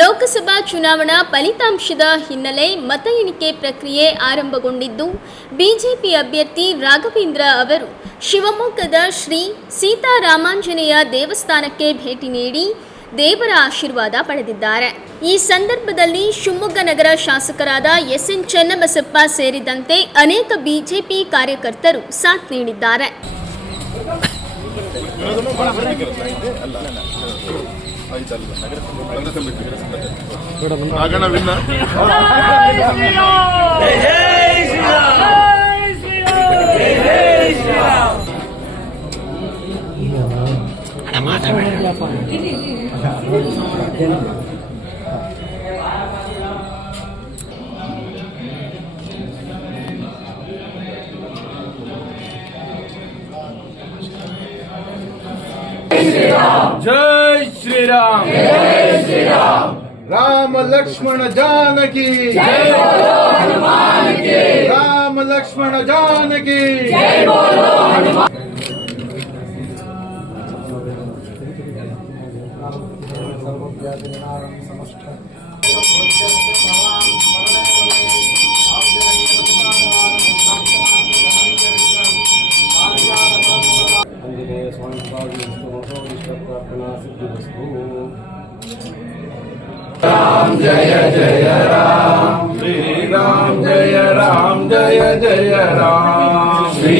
ಲೋಕಸಭಾ ಚುನಾವಣಾ ಫಲಿತಾಂಶದ ಹಿನ್ನೆಲೆ ಮತ ಎಣಿಕೆ ಪ್ರಕ್ರಿಯೆ ಆರಂಭಗೊಂಡಿದ್ದು, ಬಿಜೆಪಿ ಅಭ್ಯರ್ಥಿ ರಾಘವೇಂದ್ರ ಅವರು ಶಿವಮೊಗ್ಗದ ಶ್ರೀ ಸೀತಾರಾಮಾಂಜನೇಯ ದೇವಸ್ಥಾನಕ್ಕೆ ಭೇಟಿ ನೀಡಿ ದೇವರ ಆಶೀರ್ವಾದ ಪಡೆದಿದ್ದಾರೆ. ಈ ಸಂದರ್ಭದಲ್ಲಿ ಶಿವಮೊಗ್ಗ ನಗರ ಶಾಸಕರಾದ ಎಸ್.ಎನ್. ಚನ್ನಬಸಪ್ಪ ಸೇರಿದಂತೆ ಅನೇಕ ಬಿಜೆಪಿ ಕಾರ್ಯಕರ್ತರು ಸಾಥ್ ನೀಡಿದ್ದಾರೆ. जय श्री राम, जय श्री राम। राम लक्ष्मण जानकी, जय बोलो हनुमान की। राम लक्ष्मण जानकी, जय बोलो हनुमान। राम जय जय राम, श्री राम जय राम, जय जय राम श्री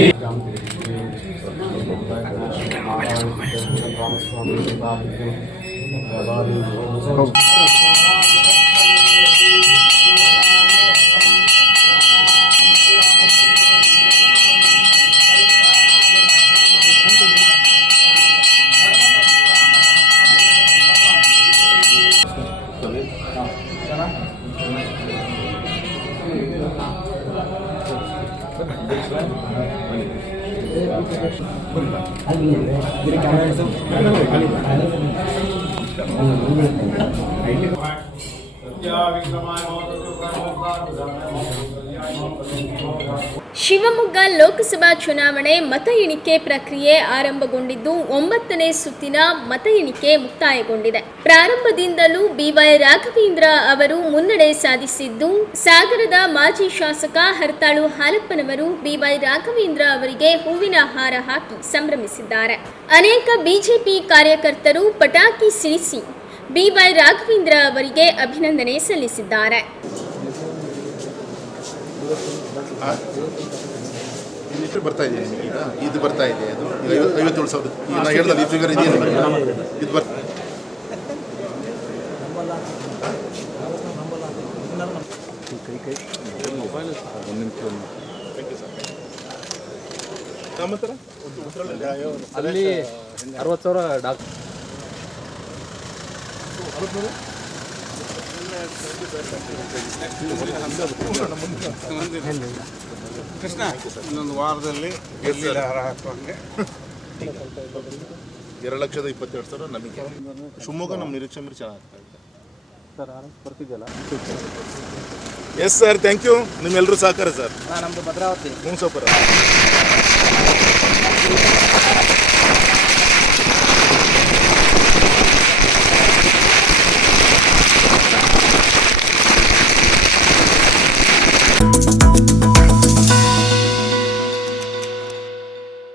ಶಿವಮೊಗ್ಗ ಲೋಕಸಭಾ ಚುನಾವಣೆ ಮತ ಎಣಿಕೆ ಪ್ರಕ್ರಿಯೆ ಆರಂಭಗೊಂಡಿದ್ದು 9ನೇ ಸುತ್ತಿನ ಮತ ಎಣಿಕೆ ಮುಕ್ತಾಯಗೊಂಡಿದೆ. ಪ್ರಾರಂಭದಿಂದಲೂ ಬಿವೈ ರಾಘವೇಂದ್ರ ಅವರು ಮುನ್ನಡೆ ಸಾಧಿಸಿದ್ದು, ಸಾಗರದ ಮಾಜಿ ಶಾಸಕ ಹರತಾಳು ಹಾಲಪ್ಪನವರು ಬಿವೈ ರಾಘವೇಂದ್ರ ಅವರಿಗೆ ಹೂವಿನ ಹಾರ ಹಾಕಿ ಸಂಭ್ರಮಿಸಿದ್ದಾರೆ. ಅನೇಕ ಬಿಜೆಪಿ ಕಾರ್ಯಕರ್ತರು ಪಟಾಕಿ ಸಿಡಿಸಿ ಬಿವೈ ರಾಘವೇಂದ್ರ ಅವರಿಗೆ ಅಭಿನಂದನೆ ಸಲ್ಲಿಸಿದ್ದಾರೆ. ಬರ್ತಾ ಇದೆ ಈಗ ಇದು ಬರ್ತಾ ಇದೆ, ಅದು 57,000 ನಾನು ಹೇಳಿದ ಈ ಫಿಗರ್ ಇದೆಯಲ್ಲ ಇದು ಬರ್ತಾ ಅಲ್ಲಿ 60,000 ಡಾಕ್ಟರ್ ಕೃಷ್ಣ ಇನ್ನೊಂದು ವಾರದಲ್ಲಿ 2,22,000 ನಮಗೆ. ಶಿವಮೊಗ್ಗ ನಮ್ಮ ನಿರೀಕ್ಷೆ ಮೇಲೆ ಚೆನ್ನಾಗ್ತಾ ಇದೆ ಬರ್ತಿದ್ದಲ್ಲ. Yes sir, thank you. ನಿಮ್ಮೆಲ್ಲರೂ ಸಹಕಾರ ಸರ್. ನಮ್ಮದು ಭದ್ರಾವತಿ ಸೂಪರ್.